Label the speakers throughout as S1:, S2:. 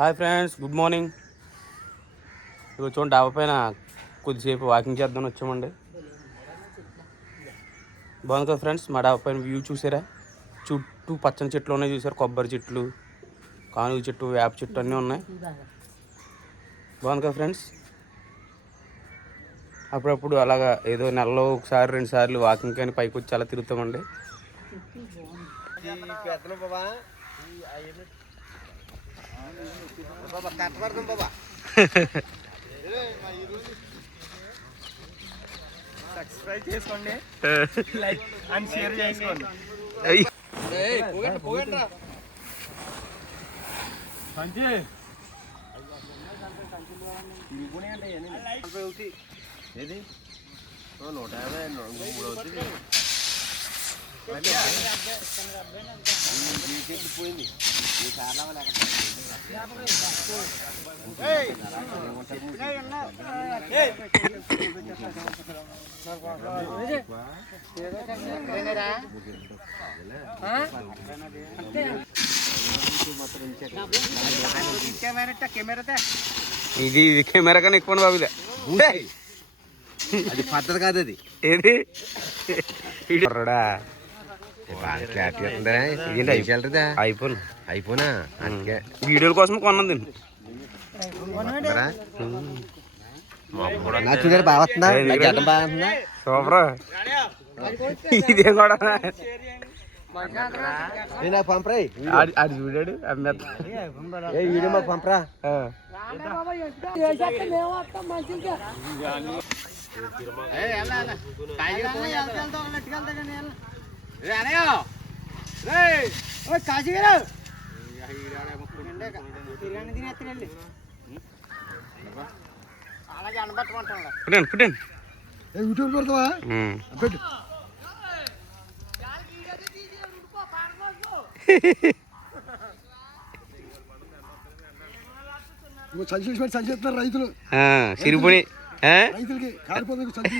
S1: Hi friends good morning. ఇదిగో చూడండి డాబా పైన కొద్దిసేపు వాకింగ్ చేద్దాం వచ్చామండి. బాగుంది కదా ఫ్రెండ్స్ మా డాబా పైన వ్యూ చూసారా? చుట్టూ పచ్చని చెట్లు ఉన్నాయి చూసారు? కొబ్బరి చెట్లు కానుగ చెట్టు వేప చెట్టు అన్నీ ఉన్నాయి. బాగుంది కదా ఫ్రెండ్స్? అప్పుడప్పుడు అలాగా ఏదో నెలలో ఒకసారి రెండు సార్లు వాకింగ్ కానీ పైకి వచ్చి అలా తిరుగుతామండి.
S2: సబ్స్క్రైబ్ చేసుకోండి. లైక్ అండ్ షేర్ చేసుకోండి. ఏది? నూట యాభై మూడు అవుతుంది పోయింది ఈ సార్లు కెమెరా
S1: ఇది ఇది కెమెరా కానీ ఎక్కువ బాబు ఇదే.
S2: అది పద్ధతి కాదు అది.
S1: ఏది? కుర్రోడా.
S2: క్లారిటీ వస్తుందా ఇదేంటి వెళ్తుందా
S1: ఐఫోన్
S2: అయిపోనా అందుకే
S1: వీడియోల కోసం కొన్నది
S2: నా చూడాలి బాగా వస్తుందా బాగా వస్తుందా
S1: సూపర్ ఇదేం కూడా
S2: నాకు పంపరా
S1: అది అది చూడాడు అమ్మేస్తా
S2: ఏ వీడియో మాకు పంపరా
S1: ఆ. పుట్టండి పుట్టండి
S2: యూట్యూబ్ పెడతావా?
S1: ఉమ్.
S2: పెట్టు.
S1: ఆ?
S2: రైతులకి కారిపోతుంది సంచి.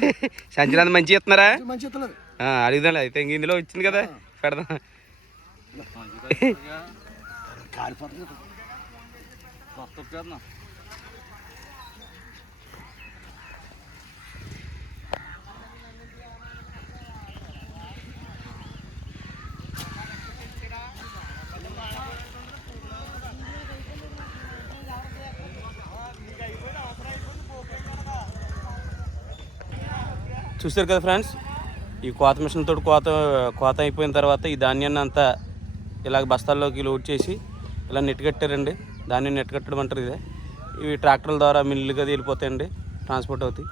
S1: సంచలనం మంచి ఇస్తున్నారా
S2: మంచి ఇస్తున్నారు
S1: ఆ, అడుగుదాం అయితే ఇంక ఇందులో వచ్చింది కదా పెడదాం. చూస్తారు కదా ఫ్రెండ్స్? ఈ కోత మిషన్ తోటి కోత కోత అయిపోయిన తర్వాత ఈ ధాన్యాన్ని అంతా ఇలాగ బస్తాల్లోకి లోడ్ చేసి ఇలా నెట్టుకట్టారండి ధాన్యం నెట్ కట్టడం అంటారు ఇదే. ఇవి ట్రాక్టర్ల ద్వారా మిల్లుగా వెళ్ళిపోతాయండి ట్రాన్స్పోర్ట్ అవుతాయి.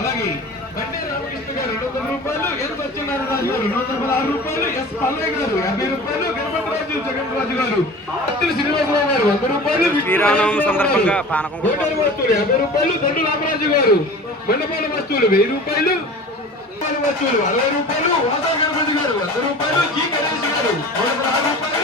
S3: అలాగే బండి రామకృష్ణ గారు రెండు వందల రూపాయలు ఎస్ సత్యనారాయణ రాజు గారు రెండు వందల ఆరు రూపాయలు ఎస్ పల్లయ్య గారు యాభై రూపాయలు గణపతిరాజు జగన్ రాజు గారు అత్తిలి శ్రీనివాసరావు గారు వంద రూపాయలు హోటల్ వస్తువులు యాభై రూపాయలు దండు రామరాజు గారు మండపాల వస్తువులు వెయ్యి రూపాయలు వస్తువులు అరవై రూపాయలు వాసా గణపతి గారు వంద రూపాయలు జి గణేష్ గారు మూడు రూపాయలు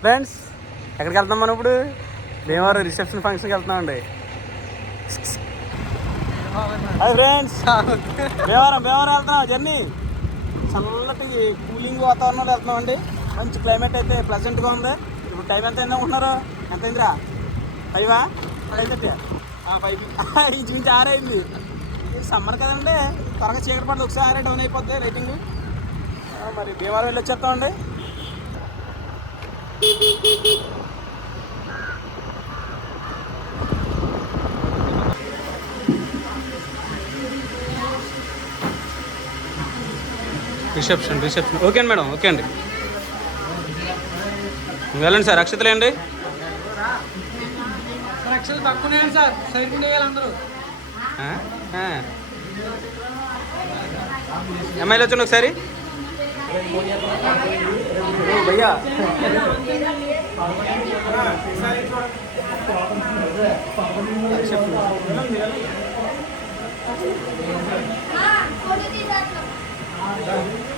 S1: ఫ్రెండ్స్ ఎక్కడికి వెళ్తాం మనం ఇప్పుడు? భీమవరం రిసెప్షన్ ఫంక్షన్కి వెళ్తున్నామండి హాయ్ ఫ్రెండ్స్ భీమవరం భీమవరం వెళ్తున్నాం. జర్నీ చల్లటి కూలింగ్ వాతావరణంలో వెళ్తున్నామండి మంచి క్లైమేట్ అయితే ప్లెజెంట్గా ఉంది. ఇప్పుడు టైం ఎంత అయింది అనుకుంటున్నారు? ఎంత అయిందిరా? ఫైవా ఫైవ్ ఫైవ్ ఇంచుమించి ఆరైంది సమ్మర్ కదండి త్వరగా చీకటి పడుతుంది ఒకసారి డౌన్ అయిపోద్ది రేటింగ్ మరి భీమారం వెళ్ళి వచ్చేస్తామండి? Reception reception. ఓకే అండి మేడం ఓకే అండి. వెళ్ళండి సార్ అక్షతలు
S4: అండి
S1: ఎంఐలో వచ్చాను ఒకసారి? भैया अच्छा